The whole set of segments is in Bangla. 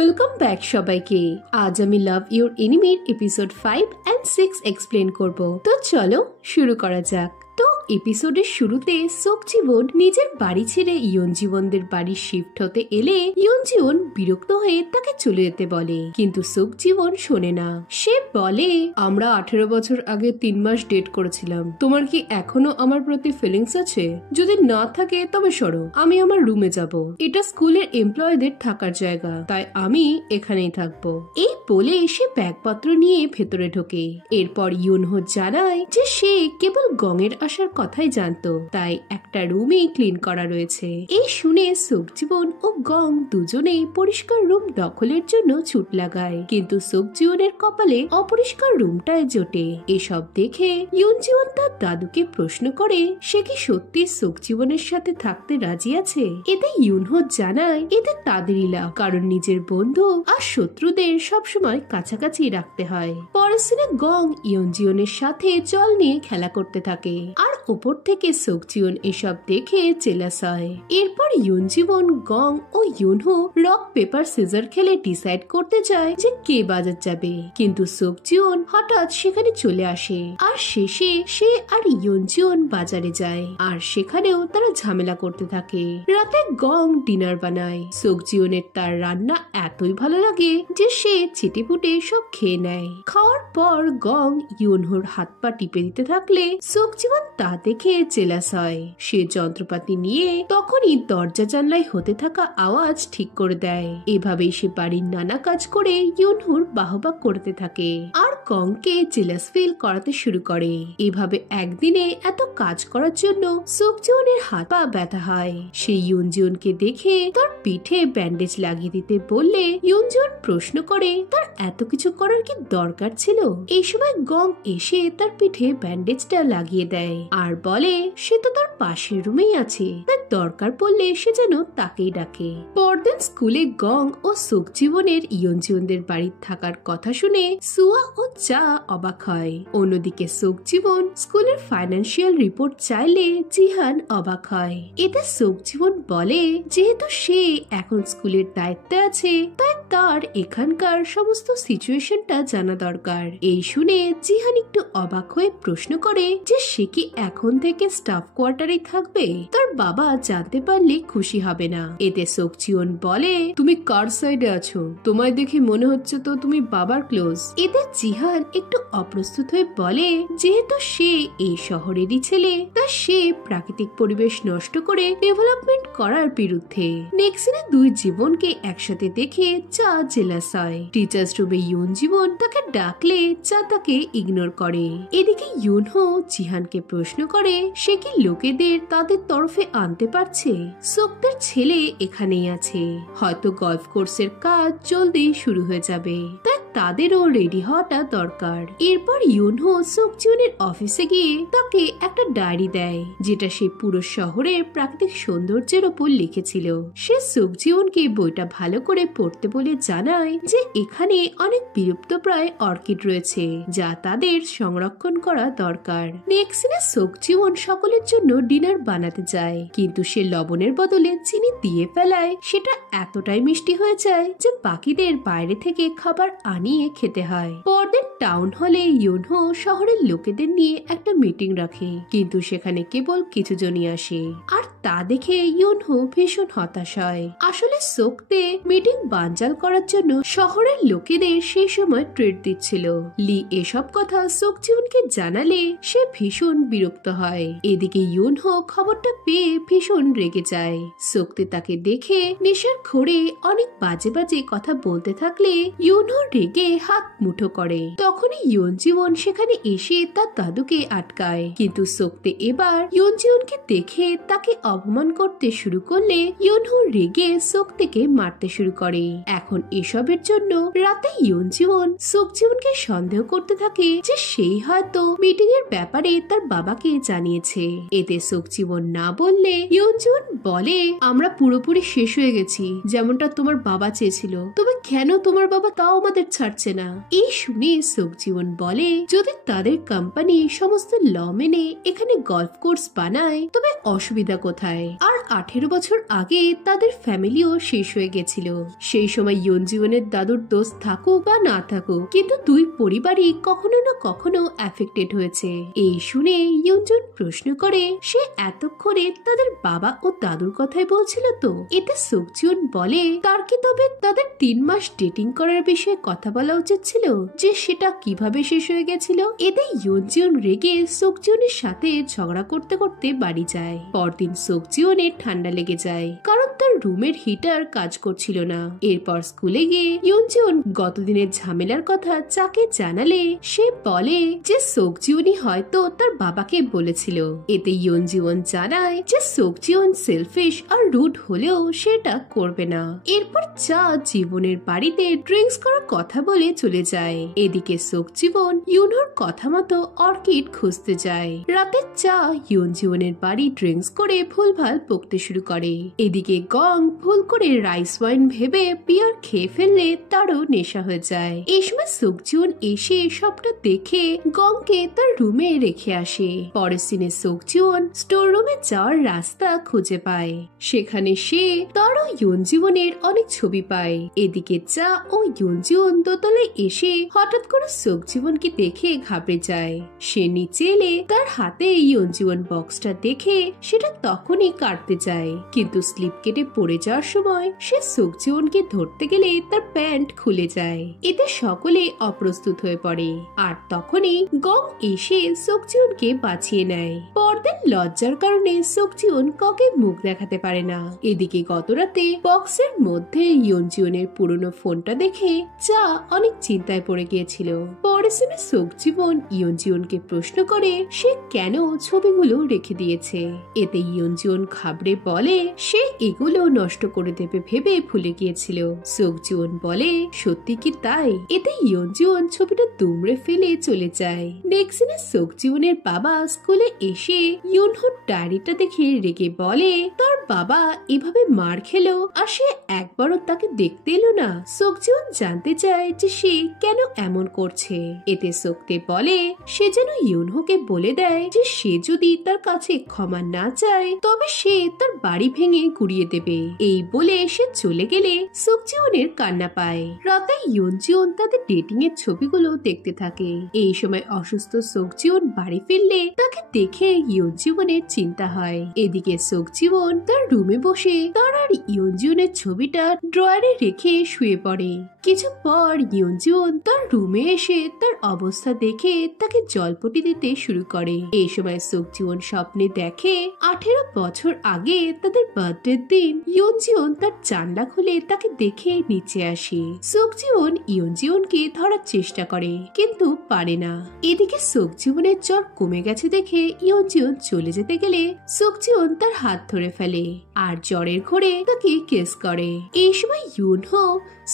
ওয়েলকাম ব্যাক সবাইকে। আজ আমি লাভ ইউর এনিমির এপিসোড 5 এন্ড 6 এক্সপ্লেন করব। তো চলো শুরু করা যাক। তো এপিসোডের শুরুতে সোকজিবন নিজের বাড়ি ছেড়ে ইয়নজিবনদের বাড়ি শিফট হতে এলে ইয়নজিবন বিরক্ত হয়ে তাকে চলে যেতে বলে, কিন্তু সোকজিবন শোনে না। সে বলে, আমরা 18 বছর আগে 3 মাস ডেট করেছিলাম, তোমার কি এখনো আমার প্রতি ফিলিংস আছে? যদি না থাকে তবে সরো, আমি আমার রুমে যাব। এটা স্কুলের এমপ্লয়ীদের থাকার জায়গা, তাই আমি এখানেই থাকবো। এই বলে সে ব্যাগপত্র নিয়ে ভেতরে ঢোকে। এরপর ইউনহো জানায় যে সে কেবল গঙের আসার কথাই জানতো, তাই একটা রুমই ক্লিন করা রয়েছে। এই শুনে সোকজিবন ও গং দুজনেই পরিষ্কার রুম দখলের জন্য ছুট লাগায়, কিন্তু সোকজিবনের কপালে অপরিষ্কার রুমটায় জোটে। এসব দেখে ইয়নজিবন তার দাদুকে প্রশ্ন করে সে কি সত্যি সোকজিবনের সাথে থাকতে রাজি আছে। এতে ইউনহো জানায় এতে তাদেরই লাভ, কারণ নিজের বন্ধু আর শত্রুদের সবসময় কাছাকাছি রাখতে হয়। পরের সিনে গং ইয়নজিবনের সাথে জল নিয়ে খেলা করতে থাকে, আর উপর থেকে সোকজিবন এসব দেখে জেলাস হয়। এরপর ইয়নজিবন, গং ও ইউনহো রক পেপার সিজার খেলে ডিসাইড করতে চায় যে কে বাজার যাবে, কিন্তু সোকজিবন হঠাৎ সেখানে চলে আসে। আর শেষে সে আর ইয়নজিবন বাজারে যায়, আর সেখানেও তারা ঝামেলা করতে থাকে। রাতে গং ডিনার বানায়। সোকজিবনের তার রান্না এতই ভালো লাগে যে সে চেটেপুটে সব খেয়ে নেয়। খাওয়ার পর গং ইউনহোর হাত পা টিপে দিতে থাকলে সোকজিবন তা দেখে জেলাস হয়। সে যন্ত্রপাতি নিয়ে তখনই দরজা জানলায় হতে থাকা আওয়াজ ঠিক করে দেয়। এভাবেই সে বাড়ির নানা কাজ করে ইউনহোর বাহবা করতে থাকে, আর গংকে জেলাস ফিল করাতে শুরু করে। এভাবে একদিনে এত কাজ করার জন্য সোকজিবনের হাত পা ব্যথা হয়। সে ইয়নজিবনকে দেখে তার পিঠে ব্যান্ডেজ লাগিয়ে দিতে বললে ইয়নজিবন প্রশ্ন করে তার এত কিছু করার কি দরকার ছিল। এই সময় গং এসে তার পিঠে ব্যান্ডেজটা লাগিয়ে দেয় আর বলে সে তো তার পাশের রুমেই আছে, তার দরকার পড়লে সে যেন তাকেই ডাকে। পরদিন স্কুলে গং ও সোকজিবনের ইয়নজিবনদের বাড়ির থাকার কথা শুনে সুয়া ও চা অবাক হয়। অন্যদিকে সোকজিবন স্কুলের ফাইন্যান্সিয়াল রিপোর্ট চাইলে জিহান অবাক হয়। এতে সোকজিবন বলে যেহেতু সে এখন স্কুলের দায়িত্বে আছে, তাই তার এখানকার সমস্ত সিচুয়েশনটা জানা দরকার। এই শুনে জিহান একটু অবাক হয়ে প্রশ্ন করে যে সে কি এখন থেকে স্টাফ কোয়ার্টারে থাকবে? তার বাবা জানতে পারলে খুশি হবে না। এতে সোকজিবন বলে, তুমি কার সাইডে আছো? তোমায় দেখে মনে হচ্ছে তো তুমি বাবার ক্লোজ। এতে জিহান একটু অপ্রস্তুত হয়ে বলে যেহেতু সে এই শহরেরই ছেলে, তা সে প্রাকৃতিক পরিবেশ নষ্ট করে ডেভেলপমেন্ট করার বিরুদ্ধে। নেক্সট সিনে দুই জীবনকে একসাথে দেখে চা জেলাস হয়। টিচার্স রুমে ইয়নজিবন তাকে ডাকলে চা তাকে ইগনোর করে। এদিকে ইউনহো জিহানকে প্রশ্ন করে সে কি লোকেদের তাদের তরফে আনতে পারছে। সোকদের ছেলে এখানেই আছে, হয়তো গলফ কোর্সের কাজ জলদি শুরু হয়ে যাবে, তাই তাদেরও রেডি হওয়াটা দরকার। এরপর ইউনহো সোকজিবনের অফিসে গিয়ে তাকে একটা ডায়েরি দেয়, যেটা সে পুরো শহরের প্রাকৃতিক সৌন্দর্যের উপর লিখেছিল। সে সোকজিবনকে বইটা ভালো করে পড়তে বলে জানায় যে এখানে অনেক বিলুপ্তপ্রায় অর্কিড রয়েছে, যা তাদের সংরক্ষণ করা দরকার। নেক্সট সিনে সোকজিবন সকলের জন্য ডিনার বানাতে যায়, কিন্তু সে লবণের বদলে চিনি দিয়ে ফেলায় সেটা এতটাই মিষ্টি হয়ে যায় যে বাকিদের বাইরে থেকে খাবার আনিয়ে খেতে হয়। পরদিন টাউন হলে ইউনহো শহরের লোকেদের নিয়ে একটা মিটিং রাখে, কিন্তু সেখানে কেবল কিছু জনই আসে, আর তা দেখে ইউনহো ভীষণ হতাশ হয়। আসলে সোকতে মিটিং বানচাল করার জন্য শহরের লোকেদের সেই সময় ট্রিট দিচ্ছিল। লি এসব কথা সোকজিবনকে জানালে সে ভীষণ বিরক্ত হয়। এদিকে ইউনহো খবরটা পেয়ে ভীষণ রেগে যায়। সোকতে তাকে দেখে নেশার ঘোরে অনেক বাজে বাজে কথা বলতে থাকলে ইউনহো রেগে হাত মুঠো করে। তখনই ইয়নজিবন সেখানে এসে তার দাদুকে আটকায়, কিন্তু সোকতে এবার ইয়নজিবনকে দেখে তাকে অপমান করতে শুরু করলে ইউনহো রেগে সোকতেকে মারতে শুরু করে। এখন এসবের জন্য রাতে ইয়নজিবন সোকজিবনকে সন্দেহ করতে থাকে যে সেই হয়তো মিটিং এর ব্যাপারে তার বাবাকে জানিয়েছে। এতে সোকজিবন না বললে ইয়নজিবন বলে আমরা পুরোপুরি শেষ হয়ে গেছি, যেমনটা তোমার বাবা চেয়েছিল, তবে কেন তোমার বাবা তাও আমাদের ছাড়ছে না। এই শুনে সোকজিবন বলে যদি তাদের কোম্পানি সমস্ত ল মেনে এখানে গলফ কোর্স বানায় তবে অসুবিধা কোথায়, আর 18 বছর আগে তাদের ফ্যামিলিও শেষ হয়ে গেছিল। সেই সময় ইয়ঞ্জিওনের দাদুর দোষ থাকুক বা না থাকুক, কিন্তু দুই পরিবারই কখনো না কখনো অ্যাফেক্টেড হয়েছে। এই শুনে ইয়ঞ্জিওন প্রশ্ন করে সে এতক্ষণে তাদের বাবা ও দাদুর কথাই বলছিল তো। এতে সোকজিওন বলে তার কি তবে তাদের 3 মাস ডেটিং করার বিষয়ে কথা বলা উচিত ছিল, যে সেটা কিভাবে শেষ হয়ে গেছিল। এতে ইয়ঞ্জিওন রেগে সোকজিওনের সাথে ঝগড়া করতে করতে বাড়ি যায়। পরদিন সোকজিওনের ঠান্ডা লেগে যায়, কারণ তার রুমের হিটার কাজ করছিল না। এরপর স্কুলে গিয়ে ইয়ঞ্জিওন গতদিনের ঝামেলার কথা চাকে জানালে সে বলে যে সোকজিওনই হয়তো তার বাবাকে বলেছিল। এতে ইয়ঞ্জিওন জানায় যে সোকজিওন সেলফিশ আর রুড হলেও সেটা করবে না। এরপর চা জীবনের বাড়িতে ড্রিঙ্কস করার কথা বলে চলে যায়। এদিকে সোকজিওন ইউনহোর কথা মতো অর্কিড খুঁজতে যায়। রাতে চা ইয়ঞ্জিওনের বাড়ি ড্রিঙ্কস করে ভুলভাল বকতে শুরু করে। এদিকে গং ভুল করে রাইস ওয়াইন ভেবে বিয়ার খেয়ে ফেললে তারও নেশা হয়ে যায়। এই সময় সোকজিওন এসে সবটা দেখে গংকে তার রুমে রেখে আসে। পরের সিনে সোকজিওন স্টোর রুমে যাওয়ার রাস্তা খুঁজে পায়। সেখানে সে তারও ইয়ঞ্জিওনের অনেক ছবি পায়। এদিকে চা ও ইয়ঞ্জিওন দোতলায় এসে হঠাৎ করে সোকজিওনকে দেখে ঘাবড়ে যায়। সে নিচে এলে তার হাতে ইয়ঞ্জিওন বক্সটা দেখে সেটা তখনই কাটতে যায়, কিন্তু স্লিপ কেটে পড়ে যাওয়ার সময় সে সোকজিওনকে ধরতে গেলে তার প্যান্ট খুলে যায়। এতে সকলে অপ্রস্তুত হয়ে পড়ে, আর তখনই গং এসে সোকজিওনকে বাঁচিয়ে নেয়। পরদিন লজ্জার কারণে সোকজিওন কাউকে মুখ দেখাতে পারে না। এদিকে গতরাতে বক্সের মধ্যে ইয়ঞ্জিওনের পুরনো ফোনটা দেখে চা অনেক চিন্তায় পড়ে গিয়েছিল। পরের সিনে সোকজিওন ইয়ঞ্জিওনকে প্রশ্ন করে সে কেন ছবিগুলো রেখে দিয়েছে। এতে ইয়ঞ্জিওন ঘাবড়ে বলে সে এগুলো নষ্ট করে দেবে ভেবে ভুলে গিয়েছিল। সোকজিওন বলে সত্যি কি তাই? এতে ইয়ঞ্জিওন ছবিটা দুমড়ে ফেলে চলে যায়। নেক্সট সিনে সোকজিওনের বাবা স্কুলে এসে ইউনহোর ডায়েরিটা দেখে রেগে বলে তার বাবা এভাবে মার খেলো আর সে একবারও তাকে দেখতে এলো না। সোকজিওন জানতে চায় যে সে কেন এমন করছে। এতে সোকতে বলে সে যেন ইউনহোকে বলে দেয় যে সে যদি তার কাছে ক্ষমা না চায় তবে সে তার বাড়ি ভেঙে গুড়িয়ে দেবে। এই বলে সে চলে গেলে সোকজিওনের কান্না পায়। রাতে ইয়ঞ্জিওন তাদের ডেটিং এর ছবিগুলো দেখতে থাকে। এই সময় অসুস্থ সোকজিওন বাড়ি ফিরলে তাকে দেখে ইয়ঞ্জিওনের চিন্তা হয়। এদিকে সোকজিওন তার রুমে বসে তার আর ইয়ঞ্জিওনের ছবিটা ড্রয়ারে রেখে শুয়ে পড়ে। কিছু পর ইয়ঞ্জিওন তার রুমে এসে তার অবস্থা দেখে তাকে জলপটি দিতে শুরু করে। এই সময় সোকজিওন স্বপ্নে দেখে 18 বছর আগে তাদের বার্থডের দিন ইয়ঞ্জিওন তার জানলা খুলে তাকে দেখে নিচে আসে। সোকজিওন ইয়ঞ্জিওনকে ধরার চেষ্টা করে কিন্তু পারে না। এদিকে সোকজিওনের জ্বর কমে গেছে দেখে ইয়ঞ্জিওন চলে যেতে গেলে সোকজিওন তার হাত ধরে ফেলে আর জ্বরের ঘোরে তাকে কিস করে। এই সময় ইউনহো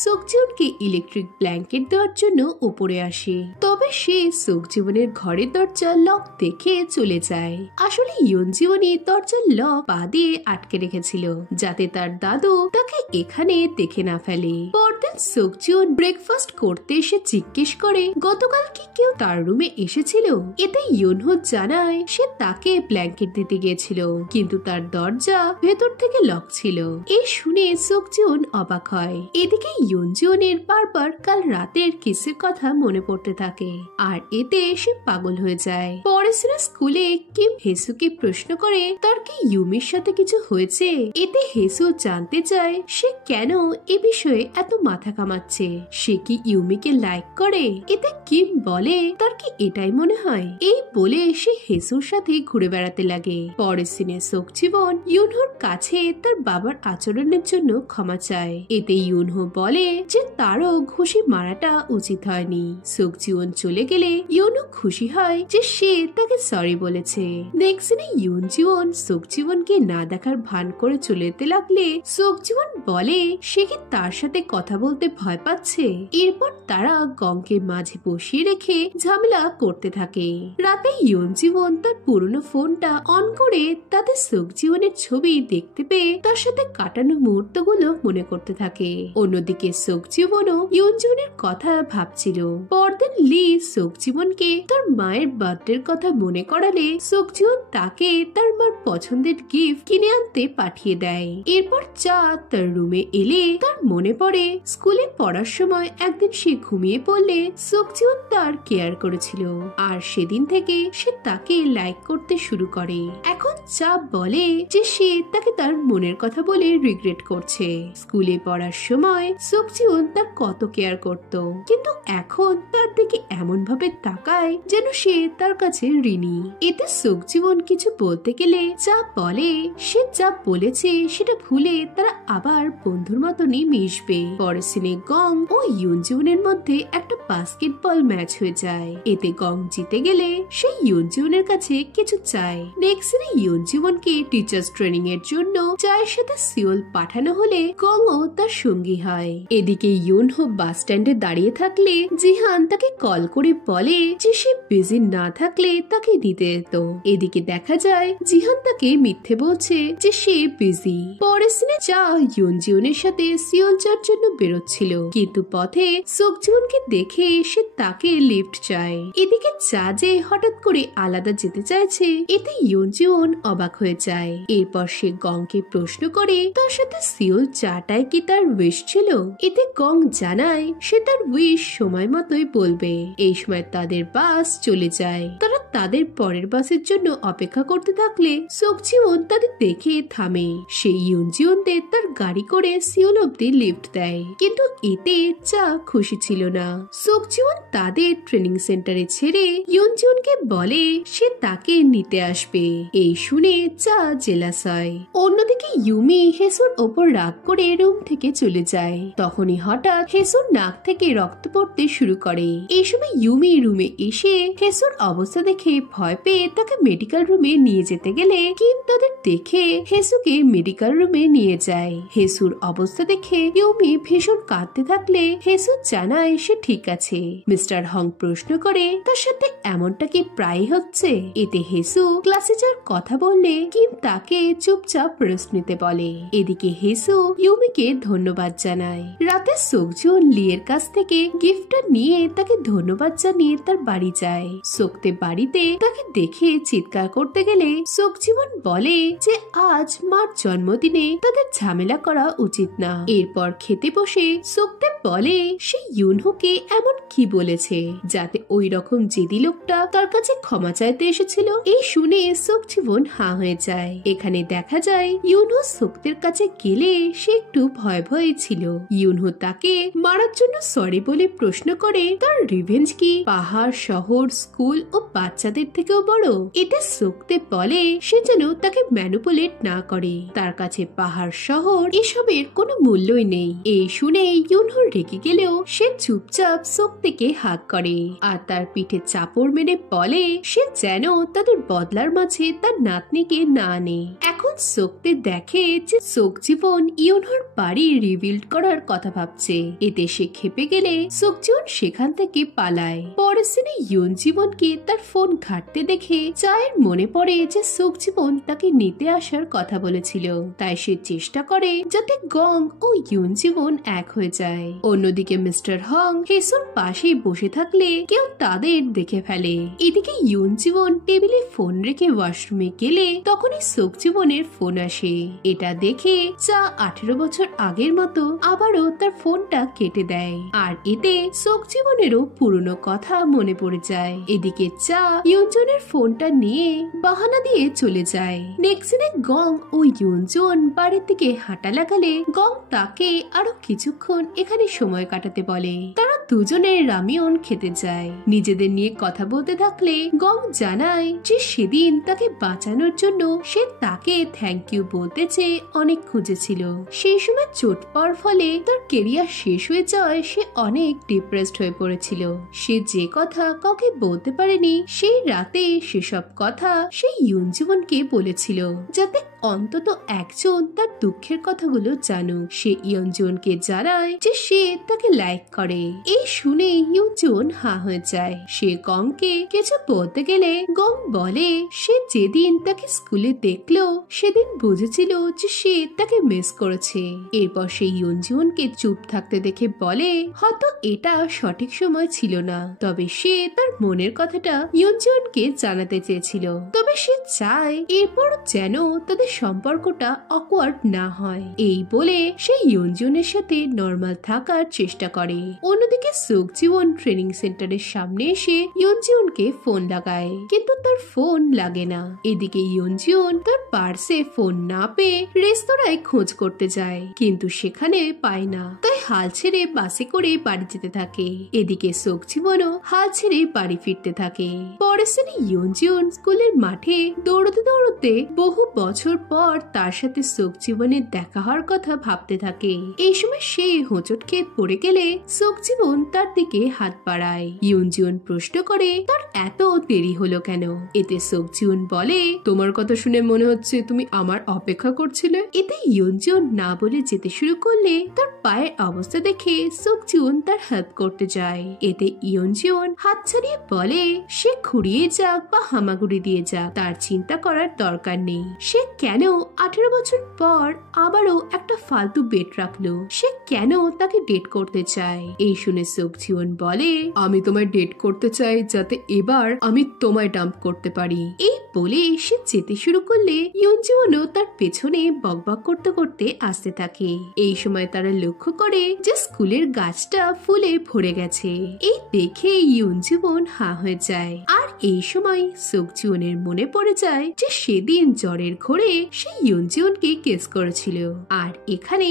সোকজিওনকে ইলেকট্রিক ব্ল্যাঙ্কেট দেওয়ার জন্য উপরে আসে, তবে সে সোকজিওনের ঘরের দরজা লক দেখে চলে যায়। আসলে ইয়ঞ্জিওনই দরজার লক পা দিয়ে আটকে রেখেছিল যাতে তার দাদু তাকে এখানে দেখে না ফেলে। পরদিন সোকজিওন ব্রেকফাস্ট করতে এসে জিজ্ঞেস করে গতকাল কি কেউ তার রুমে এসেছিল। এতে ইয়নহো জানায় সে তাকে ব্ল্যাঙ্কেট দিতে গিয়েছিল কিন্তু তার দরজা ভেতর থেকে লক ছিল। এই শুনে সোকজিওন অবাক হয়। এদিকে ইয়ঞ্জিওনের বারবার কাল রাতের কিসের কথা মনে পড়তে থাকে আর এতে সে পাগল হয়ে যায়। পরের দিন স্কুলে কিম হেসুকে প্রশ্ন করে তার কি ইউমির সাথে কিছু হয়েছে। এতে হেসু জানতে চায় সে কেন এ বিষয়ে এত মাথা কামাচ্ছে, সে কি ইউমিকে লাইক করে। এতে কিম বলে তার কি এটাই মনে হয়। এই বলে সে হেসুর সাথে ঘুরে বেড়াতে লাগে। পরের সিনে সোকজিওন ইউনহোর কাছে তার বাবার আচরণের জন্য ক্ষমা চায়। এতে ইউনহো বলে যে তারও ঘুষি মারাটা উচিত হয়নি। সোকজিওন চলে গেলে ইউনহো খুশি হয় যে সে তাকে সরি বলেছে। নেক্সট সিনে ইয়ঞ্জিওন সোকজিওনকে না দেখার ভান করে চলে যেতে লাগলে সোকজিওন বলে সে কি তার সাথে কথা বলতে ভয় পাচ্ছে। এরপর তারা গংকে মাঝে বসিয়ে রেখে ঝামেলা করতে থাকে। রাতে ইয়ঞ্জিওন তার পুরনো ফোনটা অন করে তাতে সোকজিওনের ছবি দেখতে পেয়ে তার সাথে কাটানো মুহূর্তগুলো মনে করতে থাকে। অন্যদিকে সোকজিওনও ইয়ঞ্জিওনের কথা ভাবছিল। পরদিন লি সোকজিওনকে তার মায়ের বার্থডের কথা মনে করালে সোকজিওন তাকে তার মার পছন্দের গিফট কিনে আনতে পাঠিয়ে দেয়। এরপর চা তার রুমে এলে তার মনে পড়ে স্কুলে পড়ার সময় একদিন সে ঘুমিয়ে পড়লে সোকজিউন তার কেয়ার করেছিল, আর সেদিন থেকে সে তাকে লাইক করতে শুরু করে। এখন চা বলে যে সে তাকে তার মনের কথা বলে রিগ্রেট করছে। স্কুলে পড়ার সময় সোকজিউন তার কত কেয়ার করত, কিন্তু এখন তার দিকে এমন ভাবে তাকায় যেন সে তার কাছে ঋণী। এতে সোকজিউন কিছু বলতে গেলে চা বলে সে যা বলেছে সেটা ভুলে তারা আবার বন্ধুর মতনই মিশবে। পরের সিনে গং ও ইউনজিউনের মধ্যে একটা বাস্কেটবল ম্যাচ হয়ে যায়। এতে গং জিতে গেলে সে ইউনজিউনের কাছে কিছু চায়। নেক্সট সিনে ইউনজিউনকে টিচার্স ট্রেনিং এর জন্য চায়ের সাথে সিওল পাঠানো হলে গং ও তার সঙ্গী হয়। এদিকে ইউনহো বাস স্ট্যান্ডে দাঁড়িয়ে থাকলে জিহান তাকে কল করে বলে যে সে বিজি না থাকলে তাকে নিতে যেত। এদিকে দেখা যায় জিহান তাকে মিথ্যে বলছে যে সে বিজি। পরের সিনে চা ইউনজিউনের সাথে সিওল যাওয়ার জন্য বেরোচ্ছিল, কিন্তু পথে সোকজিউনকে দেখে সে তাকে লিফট চায়। এদিকে চা যে হঠাৎ করে আলাদা যেতে চাইছে এতে ইউনজিউন অবাক হয়ে যায়। এরপর সে গংকে প্রশ্ন করে তার সাথে সিওল চাটায় কি তার উইশ ছিল। এতে গং জানায় সে তার উইশ সময় মতোই বলবে। এই সময় তাদের বাস চলে যায়। তারা তাদের পরের বাসের জন্য অপেক্ষা করতে থাকলে সোকজিউন তাদের দেখে থামে। সে ইউনজিউনদের তার গাড়ি করে সিওল অব্দি লিফট দেয়, কিন্তু এতে চা খুশি ছিল না। সোকজিউন তাদের ট্রেনিং সেন্টারে ছেড়ে ইউনজিউনকে বলে সে তাকে নিতে আসবে। এই শুনে চা জেলাস হয়। অন্যদিকে ইউমি হেসুর ওপর রাগ করে রুম থেকে চলে যায়। তখনই হঠাৎ হেসুর নাক থেকে রক্ত পড়তে শুরু করে। এই সময় ইউমি রুমে এসে হেসুর অবস্থা দেখে ভয় পেয়ে তাকে মেডিকেল রুমে নিয়ে যেতে গেলে কিম তাদের দেখে হেসুকে মেডিকেল রুমে নিয়ে যায়। হেসুর অবস্থা দেখে ইউমি ভীষণ কাঁদতে থাকলে হেসু জানায় সে ঠিক আছে। মিস্টার হং প্রশ্ন করে তার সাথে এমনটা কি প্রায় হচ্ছে। এতে হেসু ক্লাসে যাওয়ার কথা বললে কিম তাকে চুপচাপ রেস্ট নিতে বলে। এদিকে হেসু ইউমিকে ধন্যবাদ জানায়। রাতে সোকজিউন লিয়ের কাছ থেকে গিফটটা নিয়ে তাকে ধন্যবাদ জানিয়ে তার বাড়ি যায়। সোকতে বাড়িতে তাকে দেখে চিৎকার করতে গেলে সোকজিউন বলে যে আজ মার জন্মদিনে তাদের ঝামেলা করা উচিত না। এরপর খেতে বসে সোকতে বলে সে ইউনহোকে এমন কি বলেছে যাতে ওই রকম জেদি লোকটা তার কাছে ক্ষমা চাইতে এসেছিল। এই শুনে সোকজিউন হাঁ হয়ে যায়। এখানে দেখা যায় ইউনহো সোকতের কাছে গেলে সে একটু ভয় ভয়ে ছিল। ইউনহো তাকে মারার জন্য সরি বলে প্রশ্ন করে তার রিভেঞ্জ কি পাহাড়, শহর, স্কুল ও বাচ্চাদের থেকেও বড়। এতে সোকতে বলে সে যেন তাকে ম্যানুপুলেট না করে। তার কাছে পাহাড়, শহর এসবের কোনো মূল্যই নেই। এই শুনে ইউনহো রেগে গেলেও সে চুপচাপ সোকতেকে হাত করে আর তার পিঠে চাপড় মেরে বলে সে যেন তাদের বদলার মাঝে তার নাতনিকে না আনে। এখন সোকতে দেখে যে সোকজিউন ইউনহোর বাড়ি রিবিল্ড করার কথা ভাবছে। এতে সে খেপে গেলে সোকজিউন সেখান থেকে পালায়। পরের সিনে ইউনজিউনকে তার ফোন ঘাটতে দেখে চায়ের মনে পড়ে যে সোকজিউন তাকে নিতে আসার কথা বলেছিল। তাই সে চেষ্টা করে যাতে গং ও ইউনজিউন এক হয়ে যায়। অন্যদিকে মিস্টার হং হেসুর পাশে বসে থাকলে কেউ তাদের দেখে ফেলে। এদিকে ইউনজিউন টেবিলে ফোন রেখে ওয়াশরুমে গেলে তখনই সোকজিউনের ফোন আসে। এটা দেখে চা 18 বছর আগের মতো আবারও তার ফোনটা কেটে দেয়। আর এতে সোকজিউনেরও পুরনো কথা মনে পড়ে যায়। এদিকে চা ইউনজনের ফোনটা নিয়ে বাহানা দিয়ে চলে যায়। নেক্সট সিনে গং ও ইউনজন বাড়ির দিকে হাঁটা লাগালে গং তাকে আরো কিছুক্ষণ এখানে সময় কাটাতে বলে। তারা দুজনে রামিয়ন খেতে যায়। নিজেদের নিয়ে কথা বলতে থাকলে গং জানায় যে সেদিন তাকে বাঁচানোর জন্য সে তাকে থ্যাংক ইউ বলতে চেয়ে অনেক খুঁজেছিল। সেই সময় চোট পাওয়ার ফলে তার কেরিয়ার শেষ হয়ে যাওয়ায় সে অনেক ডিপ্রেসড হয়ে পড়েছিল। সে যে কথা কাউকে বলতে পারেনি সেই রাতে সেসব কথা সে ইউনজিউনকে বলেছিল যাতে অন্তত একজন তার দুঃখের কথাগুলো জানুক। সে ইয়নজনকে জানায় যে সে তাকে লাইক করে। এই শুনে ইউনজুন হা হয়ে যায়। সে গংকে কিছু বলতে গেলে গং বলে সে যেদিন তাকে স্কুলে দেখলো সেদিন বুঝেছিল যে সে তাকে মিস করেছে। এরপর সে ইউনজুনকে চুপ থাকতে দেখে বলে হয়তো এটা সঠিক সময় ছিল না, তবে সে তার মনের কথাটা ইউনজুনকে জানাতে চেয়েছিল। তবে সে চায় এরপর যেন তাদের সম্পর্কটা অকওয়ার্ড না হয়। এই বলে সে ইউনজুনের সাথে নরমাল থাকার চেষ্টা করে। অন্যদিকে সোকজিওন ট্রেনিং সেন্টারের সামনে এসে ইউনজুনকে ফোন লাগায়, কিন্তু তার ফোন লাগে না। এদিকে ইউনজুন তার পার্সে ফোন না পেয়ে রেস্তোরাঁয় খোঁজ করতে যায়, কিন্তু সেখানে পায় না। তাই হাল ছেড়ে বাসে করে বাড়ি যেতে থাকে। এদিকে সোকজিওনও হাল ছেড়ে বাড়ি ফিরতে থাকে। পরের দিন ইউনজুন স্কুলের মাঠে দৌড়তে দৌড়তে বহু বছর পর তার সাথে সোকজিওনের দেখা হওয়ার কথা ভাবতে থাকে। এই সময় সে হোঁচট খেয়ে পড়ে গেলে সোকজিওন তার দিকে হাত বাড়ায়। ইউনজুন প্রশ্ন করে তার এত দেরি হলো কেন। এতে সোকজিওন বলে তোমার কথা শুনে মনে হচ্ছে তুমি আমার অপেক্ষা করছিলে। এতে ইউনজুন না বলে যেতে শুরু করলে তার পায়ের অবস্থা দেখে সোকজিওন তার হেল্প করতে যায়। এতে ইউনজুন হাত ছাড়িয়ে বলে সে খুঁড়িয়ে যাক বা হামাগুড়ি দিয়ে যাক তার চিন্তা করার দরকার নেই। সে কেন 18 বছর পর আবারও একটা ফালতু বেট রাখলো, সে কেন তাকে ডেট করতে চায়। এই শুনে সোকজিওন বলে আমি তোমায় ডেট করতে চাই যাতে এবার আমি তোমায় ডাম্প করতে পারি। এই বলে সে যেতে শুরু করলে ইউনজুনও তার পেছনে বকবক করতে করতে আসতে থাকে। এই সময় তারা লক্ষ্য করে যে স্কুলের গাছটা ফুলে ভরে গেছে। এই দেখে ইউনজুন হা হয়ে যায়। আর এই সময় সোকজিওনের মনে পড়ে যায় যে সেদিন জ্বরের ঘোরে সে ইউনজুনকে কেস করেছিল। আর এখানে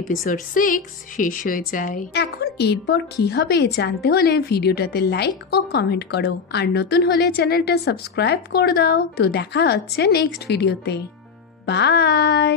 এপিসোড 6 শেষ হয়ে যায়। এখন এরপর কি হবে জানতে হলে ভিডিওটাতে লাইক ও কমেন্ট করো, আর নতুন হলে চ্যানেলটা সাবস্ক্রাইব করে দাও। তো দেখা হচ্ছে নেক্সট ভিডিওতে। বাই।